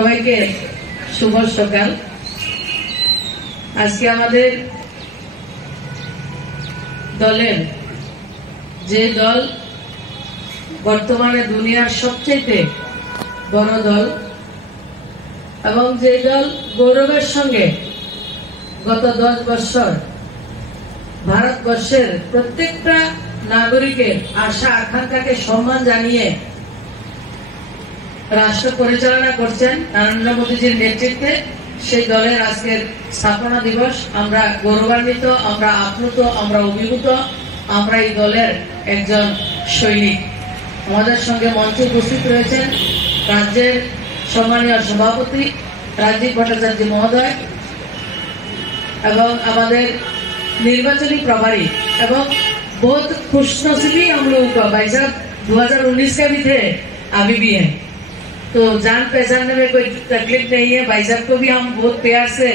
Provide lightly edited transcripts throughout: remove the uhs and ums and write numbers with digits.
সবাইকে শুভ সকাল। আজকে আমাদের দলের যে দল বর্তমানে দুনিয়ার সবচেয়ে বড় দল এবং যে দল গৌরবের সঙ্গে গত 10 বছর ভারতবর্ষের প্রত্যেকটা নাগরিকের আশা আকাঙ্ক্ষাকে সম্মান জানিয়ে রাষ্ট্র পরিচালনা করছেন নরেন্দ্র মোদীজির নেতৃত্বে, সেই দলের আজকের স্থাপনা দিবস। আমরা গৌরবান্বিত, আমরা আপ্লুত, আমরা অভিভূত। আমরা এই দলের একজন সৈনিক। আমাদের সঙ্গে মঞ্চে উপস্থিত রয়েছেন রাজ্যের সম্মানীয় সভাপতি রাজীব ভট্টাচার্য মহোদয় এবং আমাদের निर्वाचनी प्रभारी एवं बहुत खुशनसीबी हम लोग का भाई साहब 2019 का भी थे, अभी भी हैं, तो जान पहचानने में कोई तकलीफ नहीं है। भाई साहब को भी हम बहुत प्यार से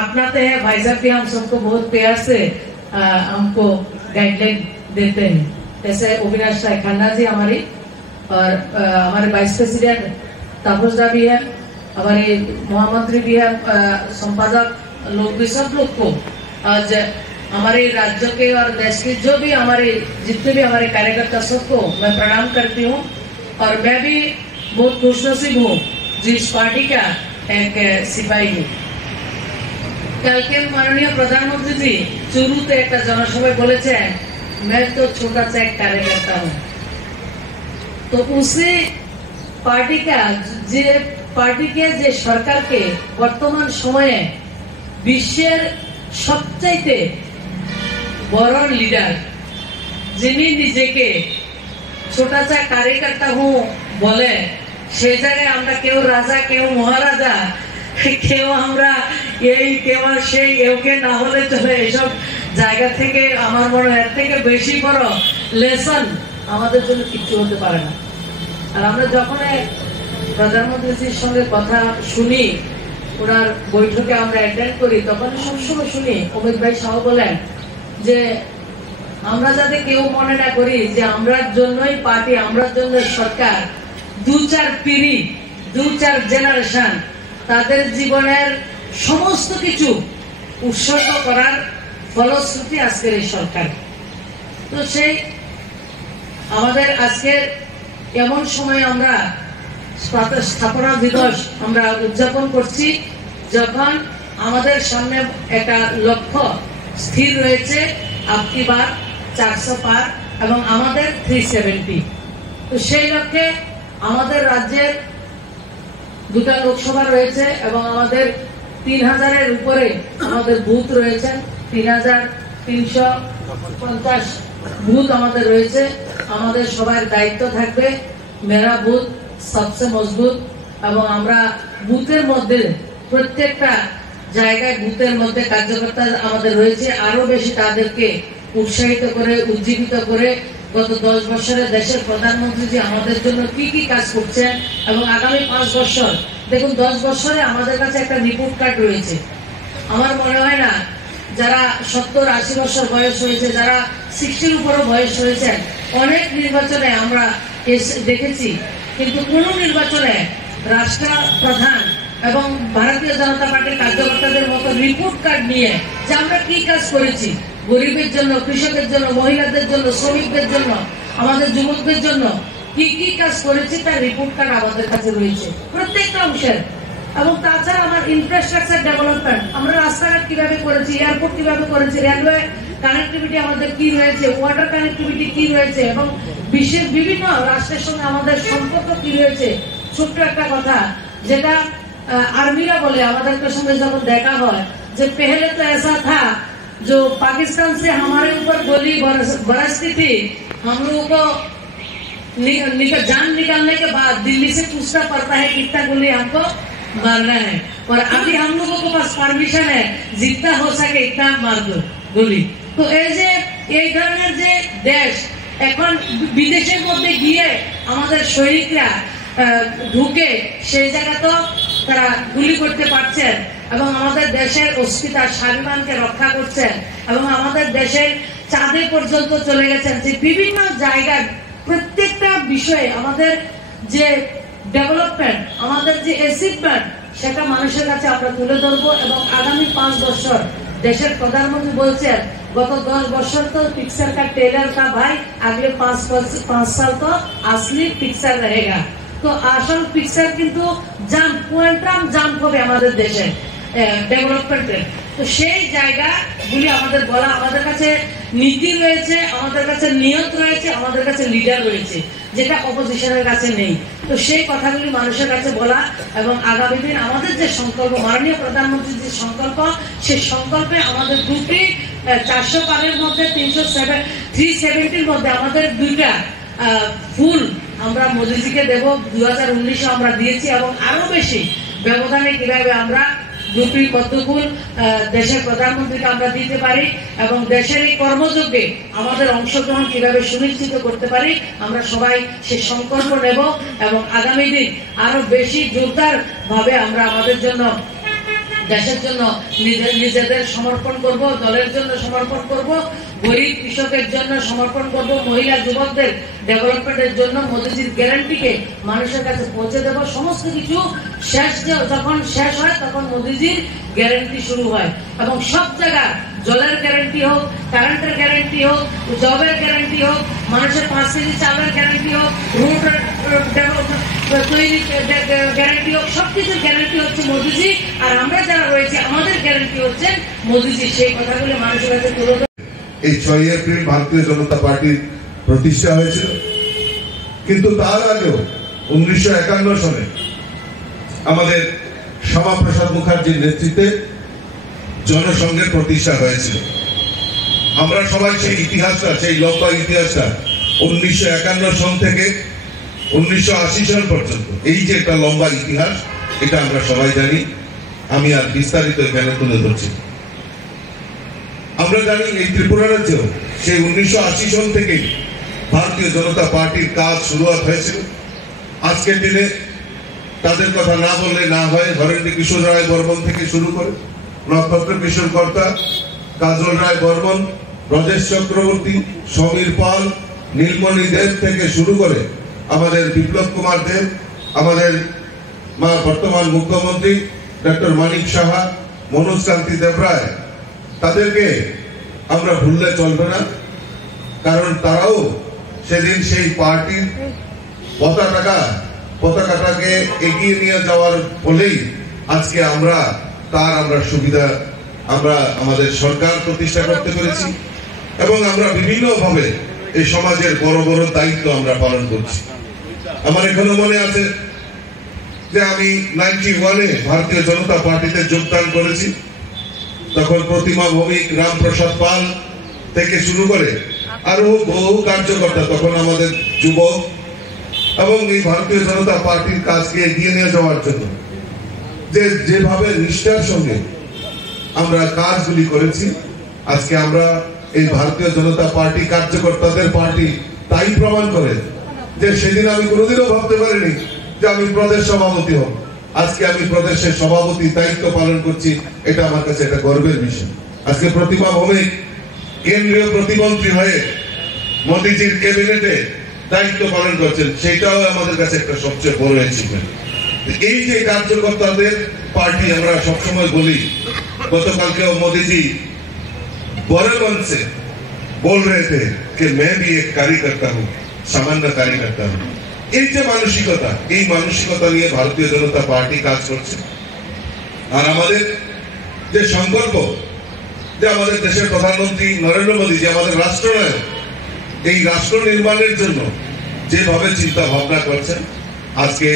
अपनाते हैं, भाई साहब भी हम सबको बहुत प्यार से हमको गाइडलाइन देते हैं। जैसे अविनाश राय खन्ना जी हमारी और हमारे वाइस प्रेसिडेंट तापस दा भी है, हमारे महामंत्री भी है, संपादक लोग भी, सब लोग को आज हमारे राज्य के और देश के जो भी हमारे जितने भी हमारे कार्यकर्ता सबको मैं प्रणाम करती हूँ। और मैं भी बहुत खुशनसीब हूँ जिस पार्टी का एक सिपाही हूँ। कल के माननीय प्रधानमंत्री जी चुरुते एक जनसभाয় বলেছেন मैं तो छोटा सा एक कार्यकर्ता हूँ, तो उसी पार्टी का जे पार्टी के जे सरकार के वर्तमान समय विश्वेर सबचाইতে বড় লিডার যিনি নিজেকে ছোট सा कार्यकर्ता हूँ বলে, সেই জায়গায় আমরা কেউ রাজা কেউ মহারাজা কেউ আমরা এই কেউ সেই কেউকে না হলে চলে, এইসব জায়গা থেকে আমার মনে হয় এর থেকে বেশি বড় লেসন আমাদের জন্য কিছু হতে পারে না। আর আমরা যখন প্রধানমন্ত্রীর সঙ্গে কথা শুনি, ওনার বৈঠকে আমরা অ্যাটেন্ড করি, তখন সবসময় শুনি অমিত ভাই সহ বলেন যে আমরা যাতে কেউ মনে না করি যে আমরার জন্যই পার্টি, আমরার জন্য সরকার, 2-4 পিঢ়ি 2-4 জেনারেশন তাদের জীবনের সমস্ত কিছু উৎসর্গ করার ফলশ্রুতি আজকের এই সরকার। তো সেই আমাদের আজকের এমন সময় আমরা স্থাপনা দিবস আমরা উদযাপন করছি, যখন আমাদের সামনে একটা লক্ষ্য স্থির রয়েছে আপকি বার 400 পার এবং আমাদের 370। তো সেই লক্ষ্যে আমাদের রাজ্যের 2টা লোকসভা রয়েছে এবং আমাদের 3000-এর উপরে আমাদের বুথ রয়েছেন, 3350 বুথ আমাদের রয়েছে। আমাদের সবার দায়িত্ব থাকবে মেরা বুথ সবচেয়ে মজবুত, এবং আমরা বুথের মধ্যে প্রত্যেকটা জায়গায় বুথের মধ্যে কার্যকর্তা আমাদের রয়েছে, আরো বেশি তাদেরকে উৎসাহিত করে উজ্জীবিত করে গত 10 বছরে দেশের প্রধানমন্ত্রী জি আমাদের জন্য কি কি কাজ করছেন এবং আগামী 5 বছর দেখুন, 10 বছরে আমাদের কাছে একটা রিপোর্ট কার্ড রয়েছে। আমার মনে হয় না যারা 70-80 বছর বয়স হয়েছে, যারা 60-র উপরও বয়স হয়েছেন, অনেক নির্বাচনে আমরা দেখেছি, কিন্তু কোন নির্বাচনে রাষ্ট্রপ্রধান এবং ভারতীয় জনতা পার্টির কার্যকর্তাদের মতো রিপোর্ট কার্ড নিয়ে যে আমরা কি কাজ করেছি গরিবের জন্য, কৃষকের জন্য, মহিলাদের জন্য, শ্রমিকদের জন্য, আমাদের যুবকদের জন্য কি কি কাজ করেছি তার রিপোর্ট কার্ড আমাদের কাছে রয়েছে প্রত্যেকটা অংশের। এবং তাছাড়া আমার ইনফ্রাস্ট্রাকচার ডেভেলপমেন্ট, আমরা রাস্তাঘাট কিভাবে করেছি, এয়ারপোর্ট কিভাবে করেছি, রেলওয়ে কানেক্টিভিটি আমাদের কি রয়েছে, ওয়াটার কানেক্টিভিটি কি রয়েছে, এবং বিশ্বের বিভিন্ন রাষ্ট্রের সঙ্গে আমাদের সম্পর্ক কি রয়েছে। ছোট্ট একটা কথা যেটা आर्मीरा बोले हमारे सঙ্গে जब देखा हो जो पहले तो ऐसा था जो पाकिस्तान से हमारे ऊपर गोली बरसती थी, हम लोगों को जान निकालने के बाद दिल्ली से पूछना पड़ता है कितना गोली हमको मारना है, और अभी हम लोगों के पास परमिशन है जितना हो सके इतना मार दो गोली। तो এই ধরনের যে দেশ এখন বিদেশের মধ্যে গিয়ে আমাদের সৈনিকরা ঢুকে সেই জায়গা তো তারা গুলি করতে পারছেন এবং আমাদের দেশের অস্মিতা স্বাভিমানকে রক্ষা করছেন এবং আমাদের দেশের চাঁদে পর্যন্ত চলে গেছেন। যে বিভিন্ন জায়গায় প্রত্যেকটা বিষয়ে আমাদের যে ডেভেলপমেন্ট, আমাদের যে অ্যাচিভমেন্ট, সেটা মানুষের কাছে আমরা তুলে ধরবো। এবং আগামী 5 বছর দেশের প্রধানমন্ত্রী বলছেন গত 10 বছর তো पिक्चर का ट्रेलर था भाई, अगले 5 साल तो असली पिक्चर रहेगा। তো আসল পিকচার কিন্তু কোয়ান্টাম জাম্প হবে আমাদের দেশে ডেভেলপমেন্টের। তো সেই জায়গাগুলি আমাদের বলা, আমাদের কাছে নীতি রয়েছে, আমাদের কাছে নিয়ত রয়েছে, আমাদের কাছে লিডার রয়েছে, যেটা অপোজিশনের কাছে নেই। তো সেই কথাগুলি মানুষের কাছে বলা এবং আগামী দিন আমাদের যে সংকল্প, মাননীয় প্রধানমন্ত্রীর যে সংকল্প, সেই সংকল্পে আমাদের দুটি 400 পারের মধ্যে 370-র মধ্যে আমাদের দুইটা ফুল আমরা মোদিজিকে দেব। 2019 আমরা দিয়েছি এবং আরো বেশি ব্যবধানে কিভাবে আমরা দুটি পদ্মফুল দেশের প্রধানমন্ত্রীকে আমরা দিতে পারি এবং দেশের এই কর্মযজ্ঞে আমাদের অংশগ্রহণ কিভাবে সুনিশ্চিত করতে পারি, আমরা সবাই সে সংকল্প নেব এবং আগামী দিন আরো বেশি জোরদার ভাবে আমরা আমাদের জন্য, দেশের জন্য নিজেদের সমর্পণ করব, দলের জন্য সমর্পণ করব, গরিব কৃষকের জন্য সমর্পণ করব, মহিলা যুবকদের ডেভেলপমেন্টের জন্য মোদিজির গ্যারান্টিকে মানুষের কাছে পৌঁছে দেব। সমস্ত কিছু যখন শেষ হয় তখন মোদিজির গ্যারান্টি শুরু হয় এবং সব জায়গা জলের গ্যারান্টি হোক, কারেন্টের গ্যারান্টি হোক, জবের গ্যারান্টি হোক, মানুষের 5 কেজি চালের গ্যারান্টি হোক, রোড তৈরি গ্যারান্টি হোক, সবকিছুর গ্যারান্টি হচ্ছে মোদিজি। আর আমরা যারা রয়েছে আমাদের গ্যারান্টি হচ্ছে মোদিজি। সেই কথাগুলো মানুষের কাছে তুলে ধরে এই 6 এপ্রিল ভারতীয় জনতা পার্টির প্রতিষ্ঠা হয়েছিল। কিন্তু তার আগেও 1951 সালে আমাদের শ্যামাপ্রসাদ মুখার্জির নেতৃত্বে জনসংঘের প্রতিষ্ঠা হয়েছিল। আমরা সবাই সেই ইতিহাসটা, সেই লম্বা ইতিহাসটা 1951 সন থেকে 1980 সাল পর্যন্ত, এই যে একটা লম্বা ইতিহাস, এটা আমরা সবাই জানি। আমি আর বিস্তারিত এখানে তুলে ধরছি। আমরা জানি এই ত্রিপুরা রাজ্যেও সেই 1980 সন থেকেই ভারতীয় জনতা পার্টির কাজ শুরুয়াত হয়েছিল। আজকের দিনে তাদের কথা না বললে না হয়। হরেন্দ্র কিশোর রায় বর্মন থেকে শুরু করে নক্ষত্র কিশোর কর্তা, কাজল রায় বর্মন, ব্রজেশ চক্রবর্তী, সমীর পাল, নীলমণি দেব থেকে শুরু করে আমাদের বিপ্লব কুমার দেব, আমাদের বর্তমান মুখ্যমন্ত্রী ডক্টর মানিক সাহা, মনোজ কান্তি দেবরায়, তাদেরকে আমরা ভুললে চলবে না। কারণ তারাও সেদিন সেই পার্টির পতাকাটাকে এগিয়ে নিয়ে যাওয়ার ফলেই আজকে আমরা সুবিধা, আমরা আমাদের সরকার প্রতিষ্ঠা করতে পেরেছি এবং আমরা বিভিন্ন ভাবে এই সমাজের বড় বড় দায়িত্ব আমরা পালন করছি। আমার এখনো মনে আছে যে আমি 91-এ ভারতীয় জনতা পার্টিতে যোগদান করেছি। তখন প্রতিমা ভৌমিক, রামপ্রসাদ পাল থেকে শুরু করে আরো বহু কার্যকর্তা, তখন আমাদের যুবক, এবং এই ভারতীয় জনতা পার্টির কাজকে এগিয়ে নিয়ে যাওয়ার জন্য যেভাবে নিষ্ঠার সঙ্গে আমরা কাজগুলি করেছি, আজকে আমরা এই ভারতীয় জনতা পার্টি কার্যকর্তাদের পার্টি, তাই প্রমাণ করে যে সেদিন আমি কোনোদিনও ভাবতে পারিনি যে আমি প্রদেশ সভাপতি হব। আজকে আমি প্রদেশের সভাপতি দায়িত্ব পালন করছি, এটা আমার কাছে একটা গর্বের বিষয়। আজকে প্রতিমা ভৌমিক কেন্দ্রীয় প্রতিমন্ত্রী হয়ে মোদিজির ক্যাবিনেটে দায়িত্ব পালন করছেন, সেটাও আমাদের কাছে একটা সবচেয়ে বড় অ্যাচিভমেন্ট। এই যে কার্যকর্তাদের পার্টি, আমরা সবসময় বলি, গতকালকেও মোদিজি बड़े मन से बोल रहे थे कि मैं भी एक कार्यकर्ता हूँ, सामान्य कार्यकर्ता हूँ। এই যে মানসিকতা, এই মানসিকতা নিয়ে ভারতীয় জনতা পার্টি কাজ করছে। আর আমাদের যে সংকল্প, যে আমাদের দেশের প্রধানমন্ত্রী নরেন্দ্র মোদী, যে আমাদের রাষ্ট্রনায়ক, এই রাষ্ট্র নির্মাণের জন্য যেভাবে চিন্তা ভাবনা করছেন, আজকে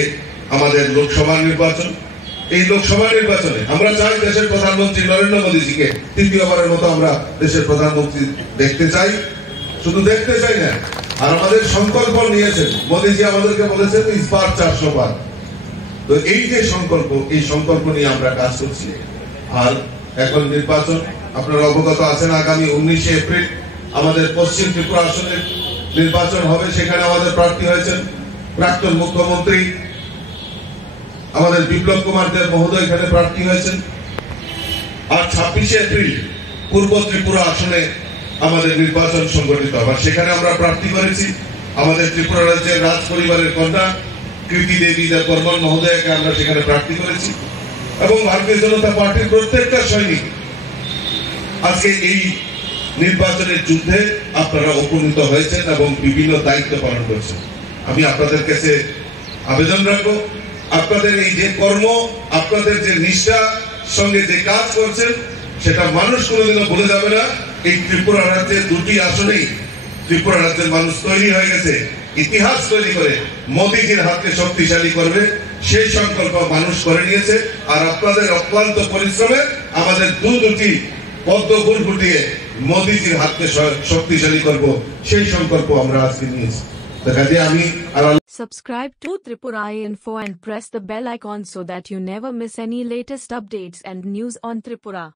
আমাদের লোকসভা নির্বাচন, এই লোকসভা নির্বাচনে আমরা চাই দেশের প্রধানমন্ত্রী নরেন্দ্র মোদীজিকে তৃতীয়বারের মতো আমরা দেশের প্রধানমন্ত্রী দেখতে চাই। শুধু দেখতে চাই না, আর আমাদের সংকল্প নিয়েছেন মোদীজি, আমাদেরকে বলেছেন ইস বার 400 বার। তো এই যে সংকল্প, এই সংকল্প নিয়ে আমরা কাজ করছি। আর এখন নির্বাচন, আপনারা অবগত আছেন, আগামী 19 এপ্রিল আমাদের পশ্চিম ত্রিপুরা আসনের নির্বাচন হবে। সেখানে আমাদের প্রার্থী হয়েছেন প্রাক্তন মুখ্যমন্ত্রী আমাদের বিপ্লব কুমার দেব মহোদয়, এখানে প্রার্থী হয়েছেন। আর 26 এপ্রিল পূর্ব ত্রিপুরা আসনে আমাদের নির্বাচন সংগঠিত হবে। সেখানে আমরা প্রার্থী করেছি আমাদের ত্রিপুরা রাজ্যের রাজ পরিবারের কন্যা কৃতি দেবী বর্মন মহোদয়কে আমরা সেখানে প্রার্থী করেছি এবং ভারতীয় জনতা পার্টির প্রত্যেকটা সৈনিক আজকে এই নির্বাচনের যুদ্ধে আপনারা উপনীত হয়েছেন এবং বিভিন্ন দায়িত্ব পালন করছেন। আমি আপনাদের কাছে আবেদন রাখবো, আপনাদের এই যে কর্ম, আপনাদের যে নিষ্ঠা সঙ্গে যে কাজ করছেন সেটা মানুষ কোনোদিনও ভুলে যাবে না। এই ত্রিপুরা রাজ্যের 2টি আসনেই ত্রিপুরা রাজ্যের মানুষ তৈরি হয়ে গেছে, ইতিহাস তৈরি করে মোদীজির হাতকে শক্তিশালী করবে সেই সংকল্প মানুষ করে নিয়েছে। আর আপনাদের অক্লান্ত পরিশ্রমে আমাদের দুটি পদ্ম ফুল ফুটিয়ে মোদীজির হাতকে শক্তিশালী করব সেই সংকল্প আমরা আজকে নিয়েছি। Subscribe to Tripura Info and press the bell icon so that you never miss any latest updates and news on Tripura.